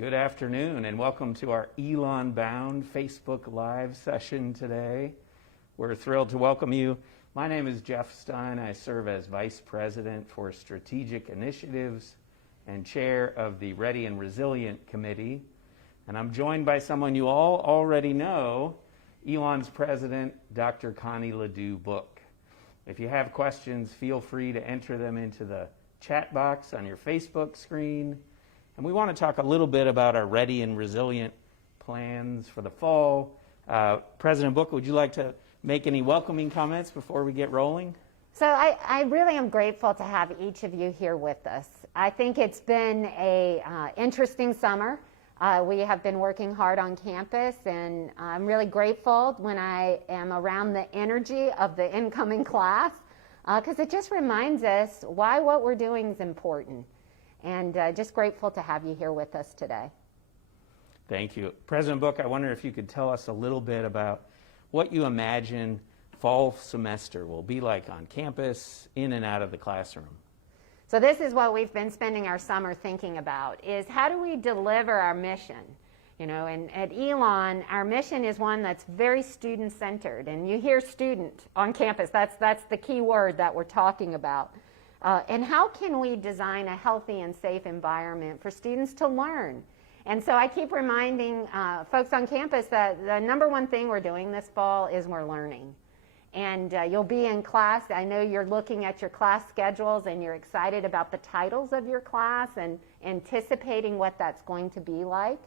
Good afternoon and welcome to our Elon Bound Facebook Live session today. We're thrilled to welcome you. My name is Jeff Stein. I serve as Vice President for Strategic Initiatives and Chair of the Ready and Resilient Committee. And I'm joined by someone you all already know, Elon's President, Dr. Connie Ledoux Book. If you have questions, feel free to enter them into the chat box on your Facebook screen. And we want to talk a little bit about our Ready and Resilient plans for the fall. President Book, would you like to make any welcoming comments before we get rolling? So I really am grateful to have each of you here with us. I think it's been a interesting summer. We have been working hard on campus, and I'm really grateful when I am around the energy of the incoming class, because it just reminds us why what we're doing is important. And just grateful to have you here with us today. Thank you. President Book, I wonder if you could tell us a little bit about what you imagine fall semester will be like on campus, in and out of the classroom. So this is what we've been spending our summer thinking about, is how do we deliver our mission? You know, and at Elon, our mission is one that's very student-centered. And you hear student on campus. That's the key word that we're talking about. And how can we design a healthy and safe environment for students to learn? And so I keep reminding folks on campus that the number one thing we're doing this fall is we're learning. And you'll be in class. I know you're looking at your class schedules and you're excited about the titles of your class and anticipating what that's going to be like.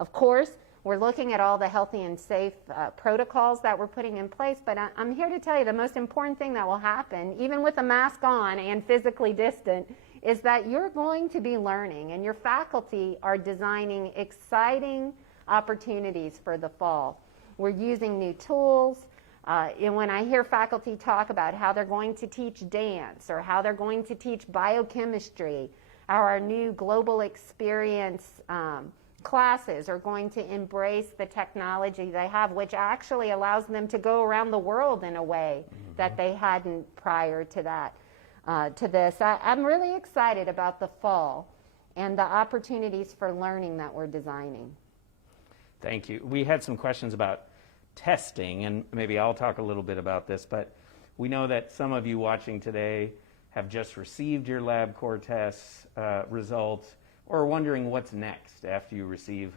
Of course, we're looking at all the healthy and safe protocols that we're putting in place, but I'm here to tell you the most important thing that will happen, even with a mask on and physically distant, is that you're going to be learning, and your faculty are designing exciting opportunities for the fall. We're using new tools, and when I hear faculty talk about how they're going to teach dance or how they're going to teach biochemistry, our new global experience classes are going to embrace the technology they have, which actually allows them to go around the world in a way that they hadn't prior to that. To this, I'm really excited about the fall and the opportunities for learning that we're designing. Thank you. We had some questions about testing, and maybe I'll talk a little bit about this, but we know that some of you watching today have just received your LabCorp tests results, or wondering what's next after you receive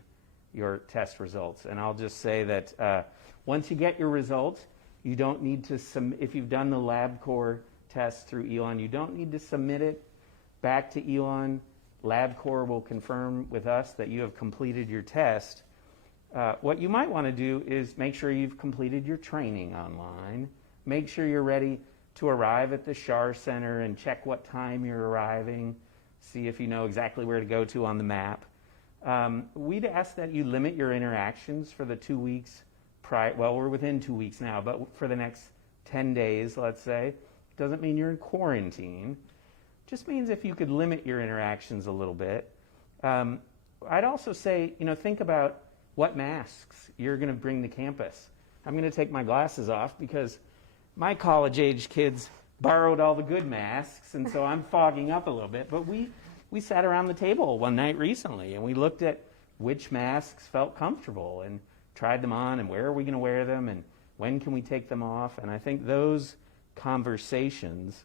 your test results. And I'll just say that once you get your results, you don't need to if you've done the LabCorp test through Elon, you don't need to submit it back to Elon. LabCorp will confirm with us that you have completed your test. What you might want to do is make sure you've completed your training online. Make sure you're ready to arrive at the Shar Center and check what time you're arriving. See if you know exactly where to go to on the map. We'd ask that you limit your interactions for the 2 weeks prior. Well, we're within 2 weeks now, but for the next 10 days, let's say. Doesn't mean you're in quarantine. Just means if you could limit your interactions a little bit. I'd also say, think about what masks you're going to bring to campus. I'm going to take my glasses off because my college-age kids borrowed all the good masks, and so I'm fogging up a little bit. But we sat around the table one night recently, and we looked at which masks felt comfortable and tried them on, and where are we going to wear them, and when can we take them off. And I think those conversations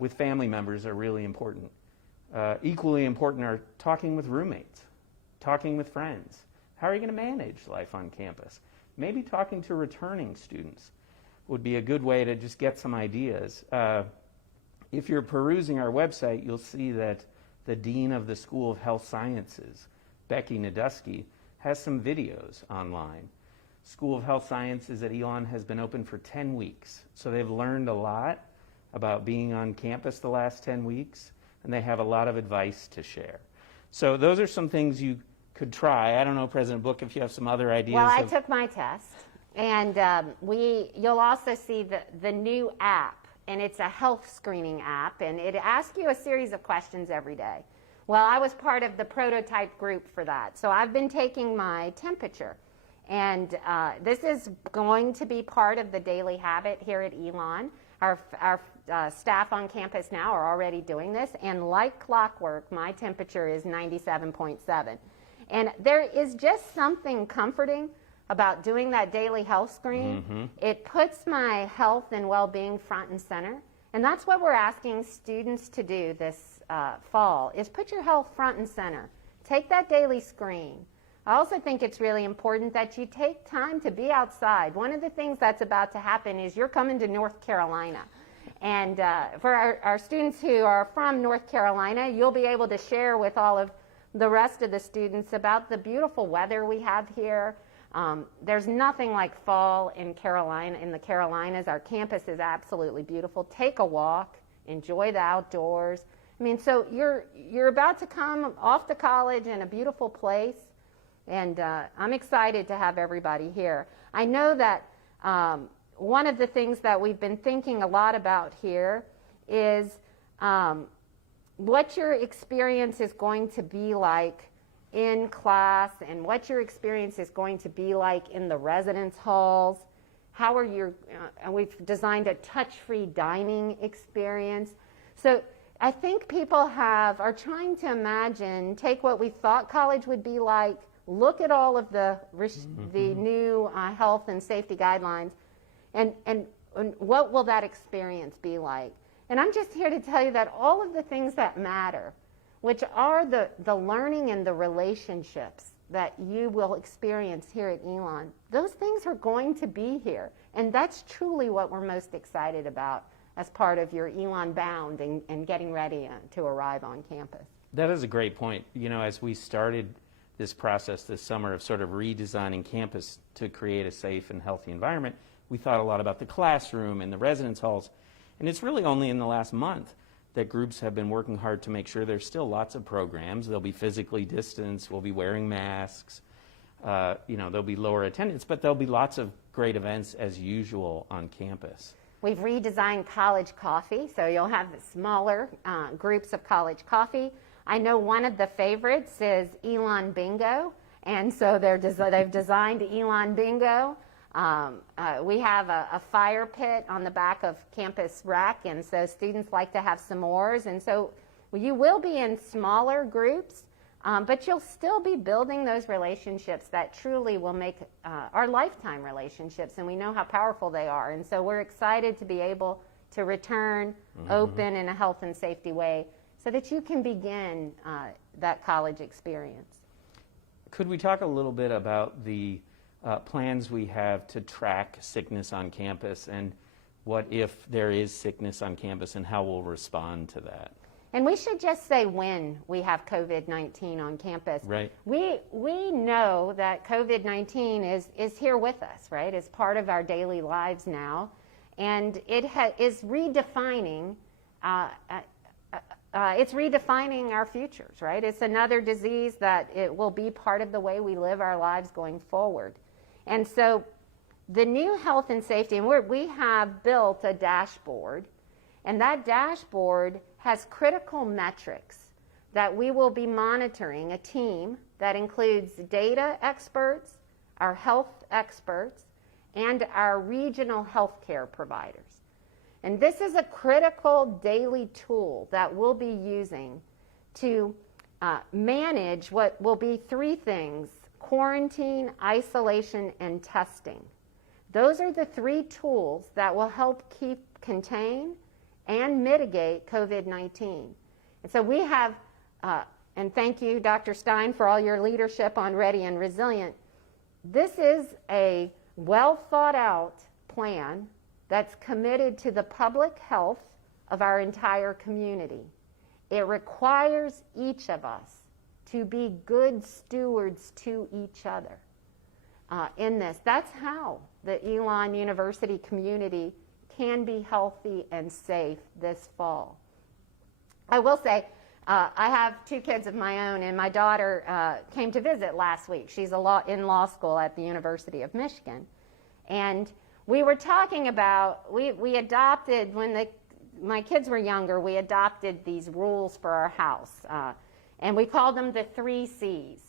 with family members are really important. Equally important are talking with roommates, talking with friends. How are you going to manage life on campus? Maybe talking to returning students would be a good way to just get some ideas. If you're perusing our website, you'll see that the Dean of the School of Health Sciences, Becky Nadusky, has some videos online. School of Health Sciences at Elon has been open for 10 weeks, so they've learned a lot about being on campus the last 10 weeks, and they have a lot of advice to share. So those are some things you could try. I don't know, President Book, if you have some other ideas. Well, I took my test. And you'll also see the new app, and it's a health screening app, and it asks you a series of questions every day. Well, I was part of the prototype group for that, so I've been taking my temperature, and this is going to be part of the daily habit here at Elon. Our staff on campus now are already doing this, and like clockwork, my temperature is 97.7. And there is just something comforting about doing that daily health screen. It puts my health and well-being front and center. And that's what we're asking students to do this fall, is put your health front and center. Take that daily screen. I also think it's really important that you take time to be outside. One of the things that's about to happen is you're coming to North Carolina. And for our students who are from North Carolina, you'll be able to share with all of the rest of the students about the beautiful weather we have here. There's nothing like fall in the Carolinas. Our campus is absolutely beautiful. Take a walk, enjoy the outdoors. I mean, so you're about to come off to college in a beautiful place, and I'm excited to have everybody here. I know that one of the things that we've been thinking a lot about here is what your experience is going to be like in class and what your experience is going to be like in the residence halls. How are your, we've designed a touch-free dining experience. So I think people are trying to imagine, take what we thought college would be like, look at all of the new health and safety guidelines, and what will that experience be like? And I'm just here to tell you that all of the things that matter, which are the learning and the relationships that you will experience here at Elon, those things are going to be here. And that's truly what we're most excited about as part of your Elon Bound and getting ready to arrive on campus. That is a great point. You know, as we started this process this summer of sort of redesigning campus to create a safe and healthy environment, we thought a lot about the classroom and the residence halls. And it's really only in the last month that groups have been working hard to make sure there's still lots of programs. They'll be physically distanced, we'll be wearing masks, there'll be lower attendance, but there'll be lots of great events as usual on campus. We've redesigned college coffee, so you'll have smaller groups of college coffee. I know one of the favorites is Elon Bingo, and so they've designed Elon Bingo. We have a fire pit on the back of Campus Rec, and so students like to have s'mores. And so you will be in smaller groups, but you'll still be building those relationships that truly will make our lifetime relationships, and we know how powerful they are. And so we're excited to be able to return open in a health and safety way so that you can begin that college experience. Could we talk a little bit about the plans we have to track sickness on campus, and what if there is sickness on campus and how we'll respond to that? And we should just say when we have COVID-19 on campus. Right. We know that COVID-19 is here with us, right? It's part of our daily lives now, and it is redefining it's redefining our futures, right? It's another disease that it will be part of the way we live our lives going forward. And so the new health and safety, and we have built a dashboard, and that dashboard has critical metrics that we will be monitoring, a team that includes data experts, our health experts, and our regional healthcare providers. And this is a critical daily tool that we'll be using to manage what will be three things: quarantine, isolation, and testing. Those are the three tools that will help contain and mitigate COVID-19. And so we have, and thank you, Dr. Stein, for all your leadership on Ready and Resilient. This is a well thought out plan that's committed to the public health of our entire community. It requires each of us to be good stewards to each other in this. That's how the Elon University community can be healthy and safe this fall. I will say, I have two kids of my own, and my daughter came to visit last week. She's in law school at the University of Michigan. And we were talking about, we adopted, when my kids were younger, we adopted these rules for our house. And we called them the 3 C's.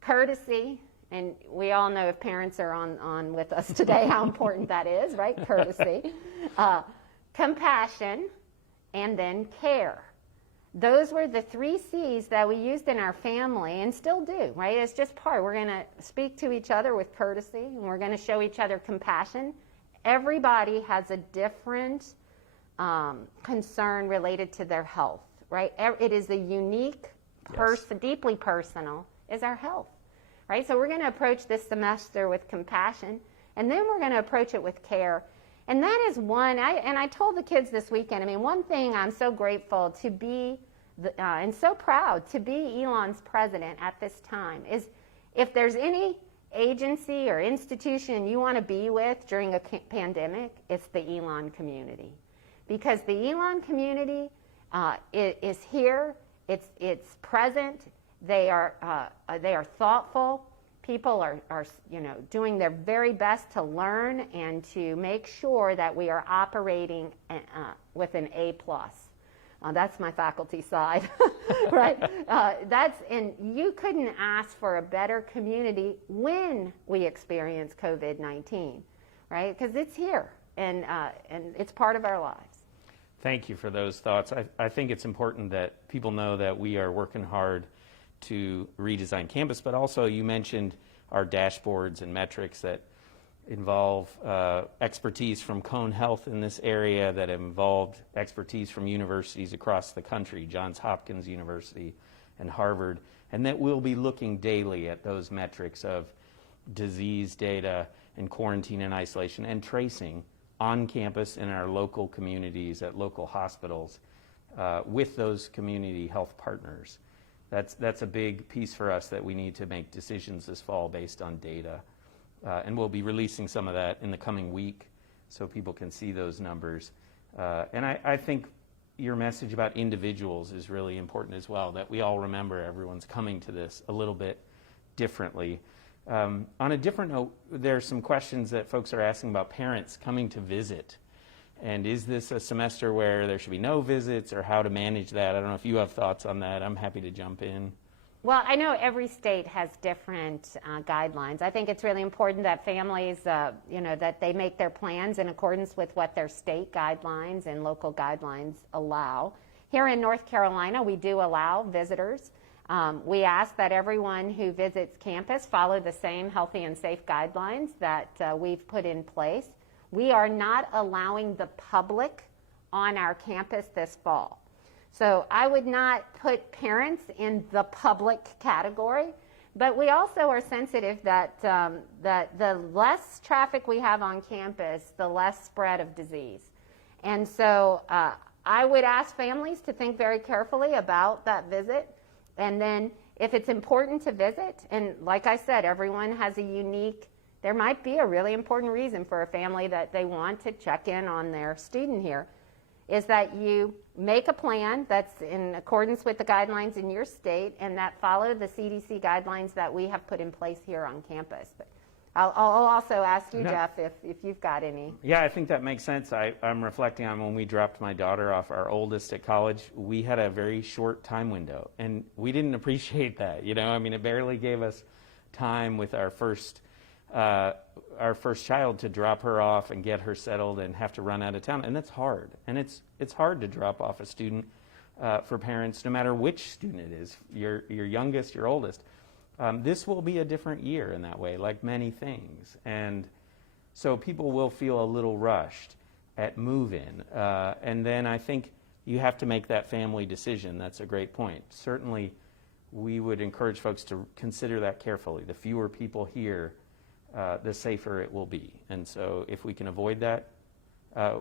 Courtesy, and we all know, if parents are on with us today, how important that is, right? Courtesy. Compassion, and then care. those were the 3 C's that we used in our family and still do, right? It's just part. We're going to speak to each other with courtesy, and we're going to show each other compassion. Everybody has a different concern related to their health, right? It is a unique, deeply personal, is our health, right? So we're going to approach this semester with compassion, and then we're going to approach it with care. And that is one, and I told the kids this weekend, I mean, one thing I'm so grateful to be, and so proud to be Elon's president at this time, is if there's any agency or institution you want to be with during a pandemic, it's the Elon community. Because the Elon community is here, it's present, they are thoughtful. People are doing their very best to learn and to make sure that we are operating with an A+. That's my faculty side, right? And you couldn't ask for a better community when we experience COVID-19, right? Because it's here and it's part of our lives. Thank you for those thoughts. I think it's important that people know that we are working hard to redesign campus, but also you mentioned our dashboards and metrics that involve expertise from Cone Health in this area, that involved expertise from universities across the country, Johns Hopkins University and Harvard, and that we'll be looking daily at those metrics of disease data and quarantine and isolation and tracing on campus in our local communities, at local hospitals, with those community health partners. That's a big piece for us that we need to make decisions this fall based on data. And we'll be releasing some of that in the coming week so people can see those numbers. And I think your message about individuals is really important as well, that we all remember everyone's coming to this a little bit differently. On a different note, there are some questions that folks are asking about parents coming to visit. And is this a semester where there should be no visits, or how to manage that? I don't know if you have thoughts on that. I'm happy to jump in. Well, I know every state has different guidelines. I think it's really important that families, that they make their plans in accordance with what their state guidelines and local guidelines allow. Here in North Carolina, we do allow visitors. We ask that everyone who visits campus follow the same healthy and safe guidelines that we've put in place. We are not allowing the public on our campus this fall. So I would not put parents in the public category, but we also are sensitive that the less traffic we have on campus, the less spread of disease. And so I would ask families to think very carefully about that visit. And then if it's important to visit, and like I said, everyone has a unique, there might be a really important reason for a family that they want to check in on their student here, is that you make a plan that's in accordance with the guidelines in your state and that follow the CDC guidelines that we have put in place here on campus. But I'll also ask you, Jeff, if you've got any. Yeah, I think that makes sense. I'm reflecting on when we dropped my daughter off, our oldest, at college. We had a very short time window, and we didn't appreciate that. I mean, it barely gave us time with our first child to drop her off and get her settled and have to run out of town, and that's hard. And it's hard to drop off a student for parents, no matter which student it is, your youngest, your oldest. This will be a different year in that way, like many things, and so people will feel a little rushed at move-in, and then I think you have to make that family decision. That's a great point. Certainly, we would encourage folks to consider that carefully. The fewer people here, the safer it will be. And so if we can avoid that,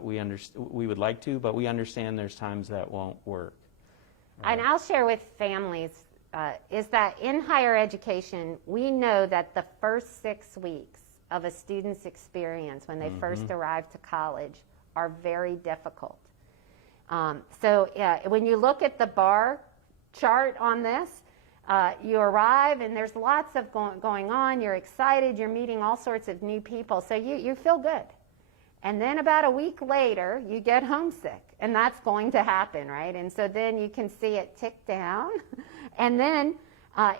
we would like to, but we understand there's times that won't work. And I'll share with families, is that in higher education, we know that the first 6 weeks of a student's experience when they first arrive to college are very difficult. So when you look at the bar chart on this, you arrive and there's lots of going on, you're excited, you're meeting all sorts of new people, so you feel good. And then about a week later, you get homesick, and that's going to happen, right? And so then you can see it tick down, and then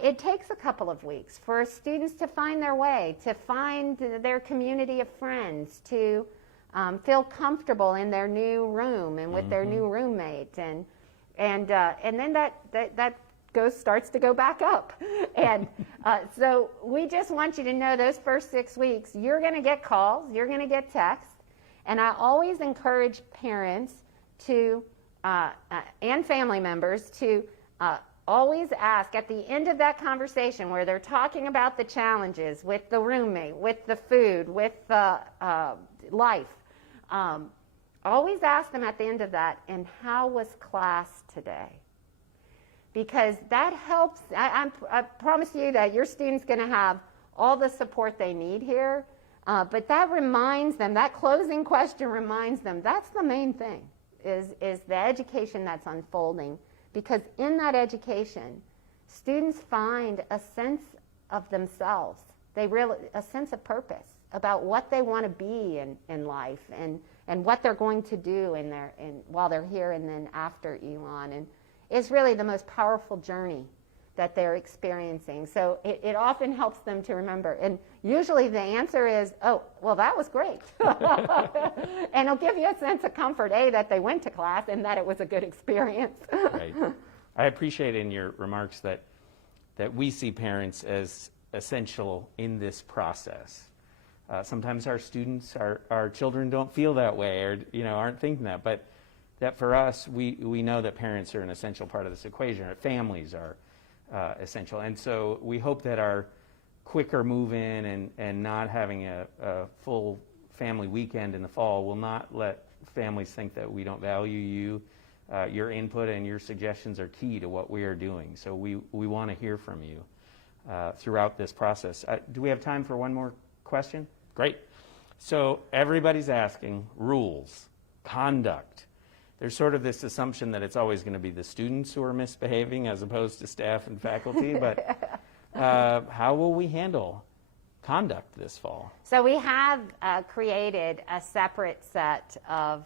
it takes a couple of weeks for students to find their way, to find their community of friends, to feel comfortable in their new room and with their new roommate. And and then that starts to go back up. And so we just want you to know those first 6 weeks, you're going to get calls, you're going to get texts, and I always encourage parents to and family members to always ask at the end of that conversation where they're talking about the challenges with the roommate, with the food, with the life. Always ask them at the end of that, and how was class today? Because that helps. I promise you that your student's going to have all the support they need here, but that reminds them, that closing question reminds them, that's the main thing, is the education that's unfolding. Because in that education, students find a sense of themselves. A sense of purpose about what they want to be in life and what they're going to do while they're here and then after Elon. And it's really the most powerful journey that they're experiencing. So it often helps them to remember. And usually the answer is, oh, well, that was great. And it'll give you a sense of comfort, A, that they went to class and that it was a good experience. Right. I appreciate in your remarks that we see parents as essential in this process. Sometimes our students, our children don't feel that way or aren't thinking that, but that for us, we know that parents are an essential part of this equation. Our families are essential. And so we hope that our quicker move in and not having a full family weekend in the fall will not let families think that we don't value you. Your input and your suggestions are key to what we are doing. So we want to hear from you throughout this process. Do we have time for one more question? Great. So everybody's asking rules, conduct. There's sort of this assumption that it's always going to be the students who are misbehaving as opposed to staff and faculty, but how will we handle conduct this fall? So we have created a separate set of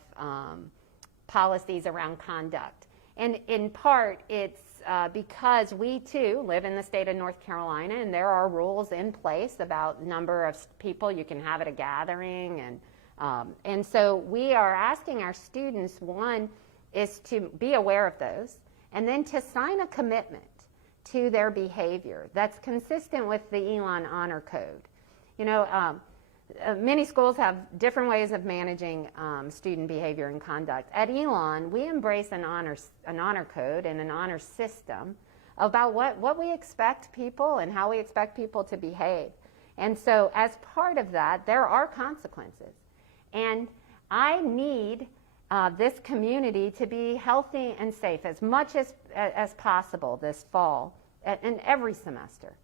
policies around conduct. And in part, it's because we, too, live in the state of North Carolina, and there are rules in place about number of people you can have at a gathering. And so we are asking our students, one, is to be aware of those, and then to sign a commitment to their behavior that's consistent with the Elon Honor Code. Many schools have different ways of managing student behavior and conduct. At Elon, we embrace an honor code and an honor system about what we expect people and how we expect people to behave. And so as part of that, there are consequences. And I need this community to be healthy and safe as much as possible this fall and every semester.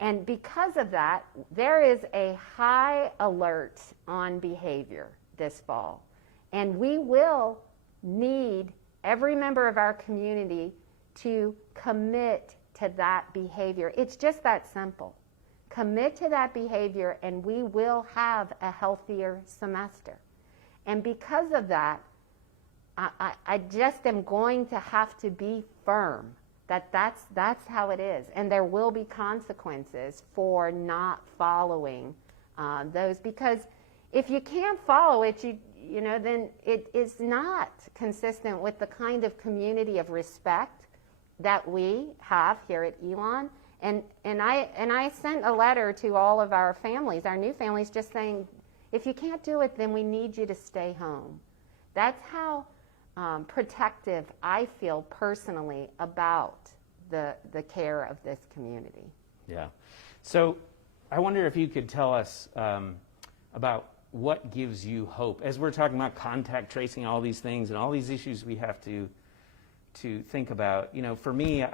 And because of that, there is a high alert on behavior this fall. And we will need every member of our community to commit to that behavior. It's just that simple. Commit to that behavior and we will have a healthier semester. And because of that, I just am going to have to be firm that's how it is. And there will be consequences for not following those, because if you can't follow it, then it is not consistent with the kind of community of respect that we have here at Elon. And I sent a letter to all of our families, our new families, just saying, if you can't do it, then we need you to stay home. That's how protective I feel personally about the care of this community. Yeah. So I wonder if you could tell us about what gives you hope. As we're talking about contact tracing, all these things and all these issues we have to think about. For me,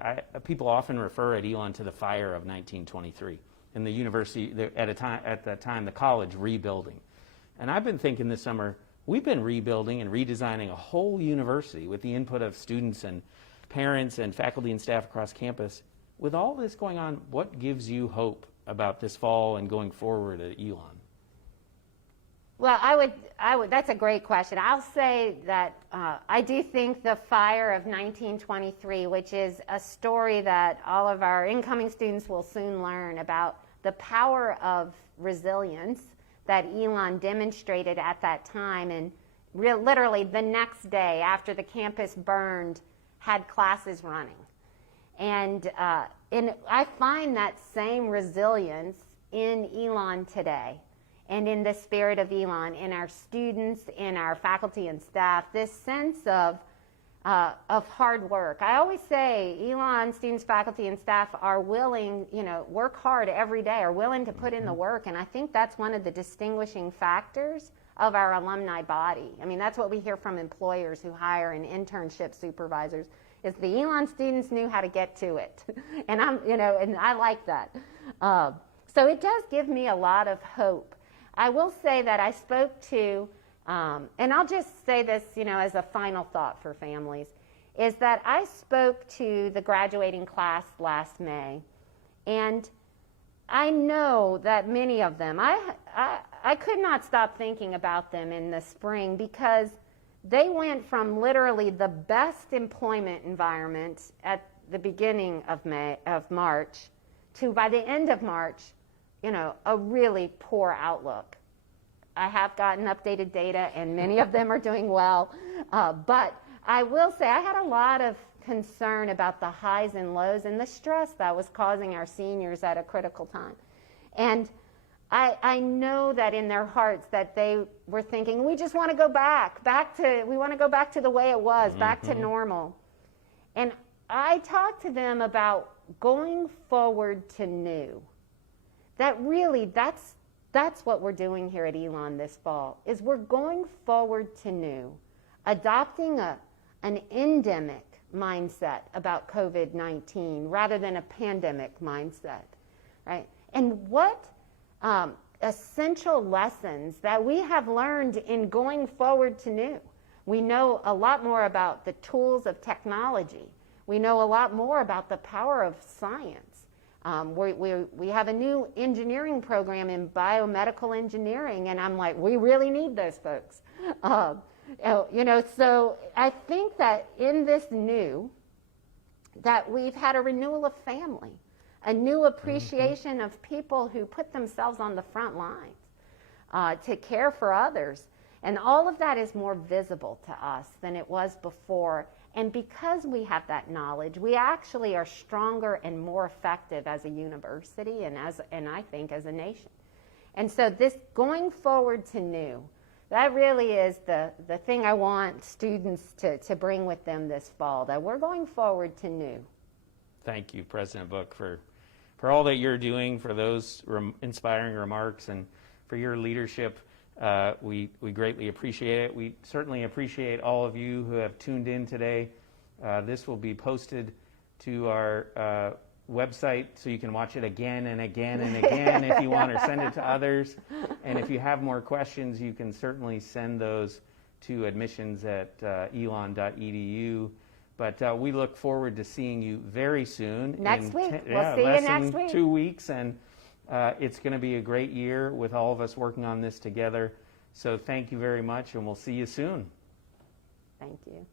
people often refer at Elon to the fire of 1923 and the university, at that time, the college rebuilding. And I've been thinking this summer, we've been rebuilding and redesigning a whole university with the input of students and parents and faculty and staff across campus. With all this going on, what gives you hope about this fall and going forward at Elon? Well, I would. That's a great question. I'll say that I do think the fire of 1923, which is a story that all of our incoming students will soon learn about, the power of resilience that Elon demonstrated at that time, and literally the next day after the campus burned, had classes running. And I find that same resilience in Elon today, and in the spirit of Elon, in our students, in our faculty and staff, this sense of hard work. I always say Elon students, faculty, and staff are willing, work hard every day, are willing to put in the work, and I think that's one of the distinguishing factors of our alumni body. I mean, that's what we hear from employers who hire and internship supervisors, is the Elon students knew how to get to it. And and I like that. So it does give me a lot of hope. I will say that I spoke to, and I'll just say this, as a final thought for families, is that I spoke to the graduating class last May, and I know that many of them, I could not stop thinking about them in the spring, because they went from literally the best employment environment at the beginning of March to, by the end of March, a really poor outlook. I have gotten updated data, and many of them are doing well. But I will say I had a lot of concern about the highs and lows and the stress that was causing our seniors at a critical time. And I know that in their hearts that they were thinking, we just want to go we want to go back to the way it was, back to normal. And I talked to them about going forward to new. That really, that's what we're doing here at Elon this fall, is we're going forward to new, adopting an endemic mindset about COVID-19 rather than a pandemic mindset, right? And what essential lessons that we have learned in going forward to new. We know a lot more about the tools of technology. We know a lot more about the power of science. We have a new engineering program in biomedical engineering, and I'm like, we really need those folks. So I think that in this new, that we've had a renewal of family, a new appreciation of people who put themselves on the front lines to care for others. And all of that is more visible to us than it was before. And because we have that knowledge, we actually are stronger and more effective as a university and I think as a nation. And so this going forward to new, that really is the thing I want students to bring with them this fall, that we're going forward to new. Thank you, President Book, for all that you're doing, for those inspiring remarks, and for your leadership. We greatly appreciate it. We certainly appreciate all of you who have tuned in today. This will be posted to our website, so you can watch it again and again and again if you want, or send it to others. And if you have more questions, you can certainly send those to admissions@elon.edu. But we look forward to seeing you very soon. Next week. We'll see you next week. 2 weeks. And it's going to be a great year with all of us working on this together. So thank you very much, and we'll see you soon. Thank you.